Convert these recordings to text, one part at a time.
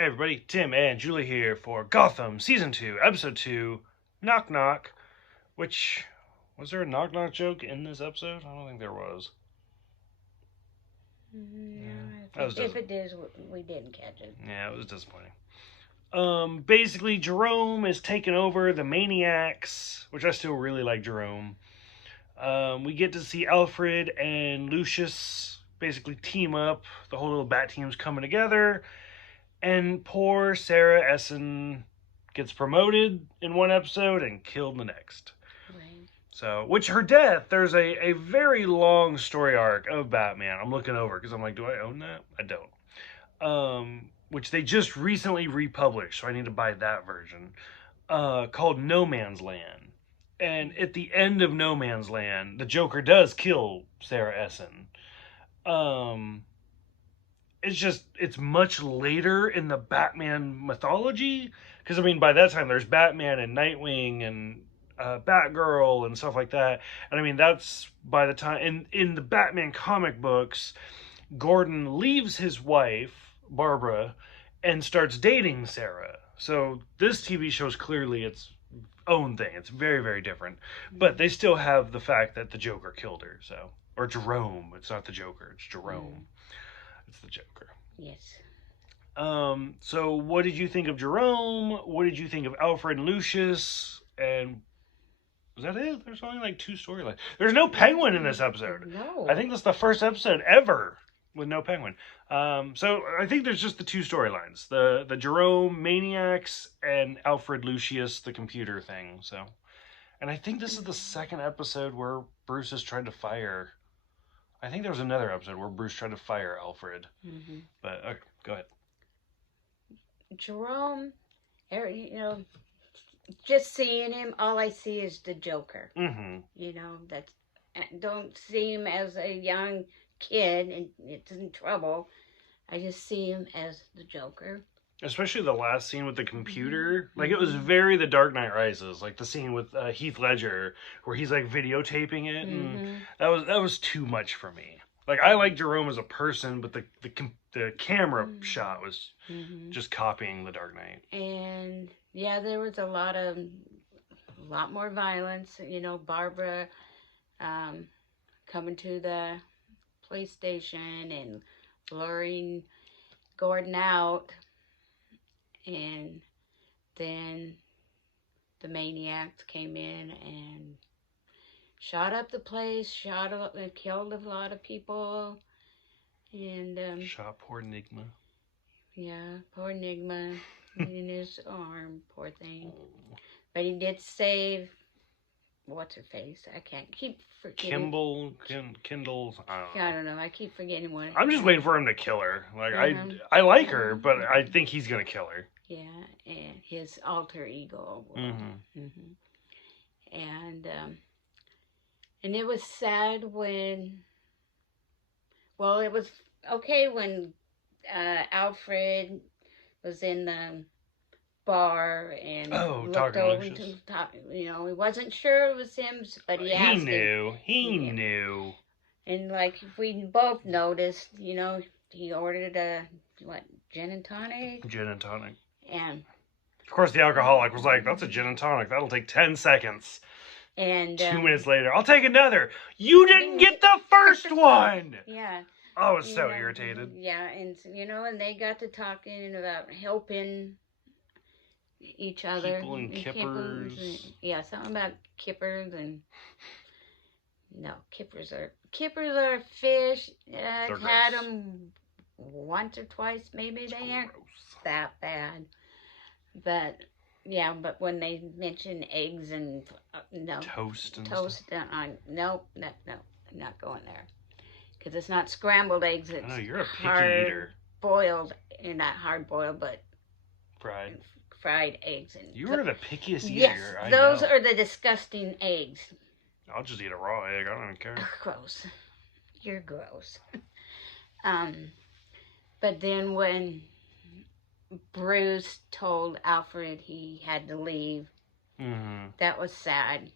Hey everybody, Tim and Julie here for Gotham Season 2, Episode 2, Knock Knock, which, was there a knock knock joke in this episode? I don't think there was. No, if it is, we didn't catch it. Yeah, it was disappointing. Basically, Jerome is taking over the Maniax, which I still really like Jerome. We get to see Alfred and Lucius basically team up. The whole little bat team's coming together. And poor Sarah Essen gets promoted in one episode and killed in the next. Right. So, which her death, there's a very long story arc of Batman. I'm looking over because I'm like, do I own that? I don't. Which they just recently republished, so I need to buy that version. Called No Man's Land. And at the end of No Man's Land, the Joker does kill Sarah Essen. It's much later in the Batman mythology, because I mean by that time there's Batman and Nightwing and Batgirl and stuff like that, and I mean that's by the time in the Batman comic books, Gordon leaves his wife Barbara and starts dating Sarah. So this TV show is clearly its own thing. It's very, very different, but they still have the fact that the Joker killed her. So, or Jerome. It's not the Joker. It's Jerome. It's the Joker. Yes. So what did you think of Jerome? What did you think of Alfred and Lucius? And was that it? There's only like 2 storylines. There's no Penguin in this episode. No. I think that's the first episode ever with no Penguin. So I think there's just the 2 storylines. The Jerome Maniacs and Alfred Lucius, the computer thing. So, and I think this is the second episode where Bruce has tried to fire. I think there was another episode where Bruce tried to fire Alfred. Mm-hmm. But, okay, go ahead. Jerome, just seeing him, all I see is the Joker. Mm-hmm. Don't see him as a young kid and it's in trouble. I just see him as the Joker. Especially the last scene with the computer. Like, it was very The Dark Knight Rises. Like, the scene with Heath Ledger, where he's, like, videotaping it. And that was too much for me. Like, I like Jerome as a person, but the camera shot was just copying The Dark Knight. And, yeah, there was a lot more violence. Barbara coming to the police station and luring Gordon out. And then the Maniacs came in and shot up the place, shot up and killed a lot of people. And shot poor Enigma. Yeah, poor Enigma in his arm, poor thing. But he did save what's her face? I can't keep forgetting. Kindle's. I don't know. I keep forgetting what. I'm just waiting for him to kill her. Like I like her, but I think he's gonna kill her. Yeah, and his alter ego. And it was sad when. Well, it was okay when Alfred was in the bar and looked over to the top. He wasn't sure it was him, but he asked him. He knew. And like we both noticed, he ordered a gin and tonic. Gin and tonic. And of course, the alcoholic was like, "That's a gin and tonic. That'll take 10 seconds." And 2 minutes later, "I'll take another." You didn't get the first one. Yeah. I was so irritated. Yeah, and and they got to talking about helping each other. People and kippers. Yeah, something about kippers and no, kippers are fish. I've had them once or twice, maybe. They aren't that bad, but yeah, but when they mention eggs and toast and toast, no, not going there. Because it's not scrambled eggs. It's you're a picky eater. Boiled, not hard boiled, but fried eggs. And you are the pickiest eater. Yes, those are the disgusting eggs. I'll just eat a raw egg. I don't even care. Gross. You're gross. But then when Bruce told Alfred he had to leave, that was sad.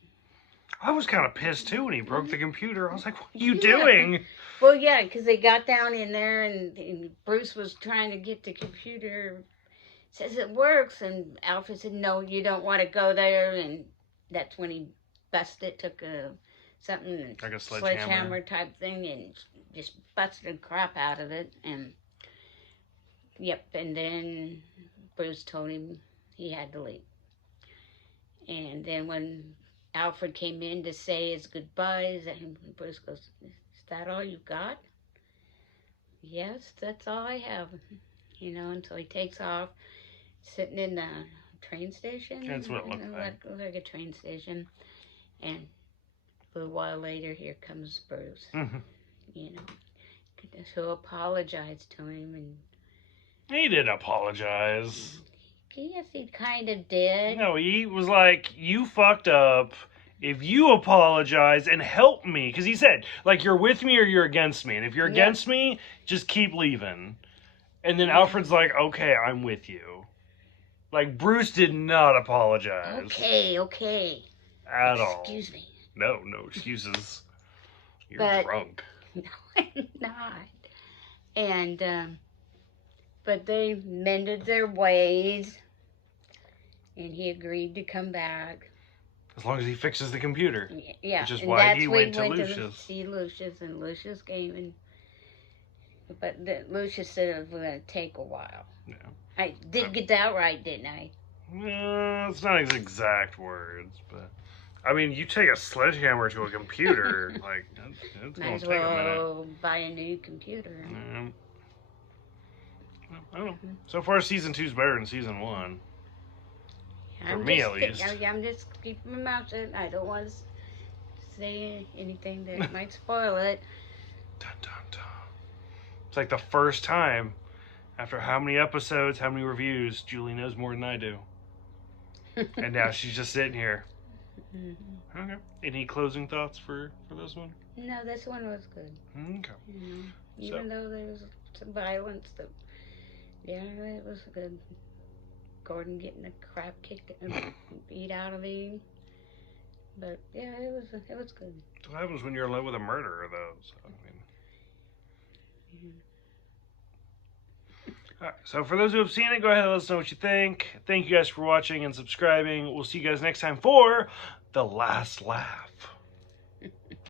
I was kind of pissed too when he broke the computer. I was like, "What are you doing?" Well, yeah, because they got down in there and Bruce was trying to get the computer says it works. And Alfred said, no, you don't want to go there. And that's when he busted, took something, Like a sledgehammer type thing, and just busted the crap out of it. And yep, and then Bruce told him he had to leave. And then when Alfred came in to say his goodbyes, and Bruce goes, is that all you got? Yes, that's all I have. Until he takes off, sitting in the train station. That's what it looked like. Like a train station. And a little while later, here comes Bruce. To apologize to him. And he didn't apologize. yes, he kind of did. No, he was like, you fucked up. If you apologize and help me, because he said, like, you're with me or you're against me. And if you're against me, just keep leaving. And then Alfred's like, okay, I'm with you. Like, Bruce did not apologize. Okay. At all. Excuse me. No excuses. You're drunk. No, I'm not. And, but they mended their ways. And he agreed to come back. As long as he fixes the computer. Yeah. Which is why he went to Lucius. To see Lucius, and Lucius came but Lucius said it was going to take a while. Yeah. I did get that right, didn't I? It's not his exact words, but I mean, you take a sledgehammer to a computer, like it's going to take a minute. Buy a new computer. I don't know. So far, season 2's better than season 1. For me, at least. I'm just keeping my mouth shut. I don't want to say anything that might spoil it. Dun, dun, dun. It's like the first time, after how many episodes, how many reviews, Julie knows more than I do. And now she's just sitting here. Okay. Any closing thoughts for this one? No, this one was good. Okay. Even though there was some violence, it was good. Gordon getting the crap kicked and beat out of him. But yeah, it was good. What happens when you're in love with a murderer, though? So, I mean. Alright, so for those who have seen it, go ahead and let us know what you think. Thank you guys for watching and subscribing. We'll see you guys next time for The Last Laugh.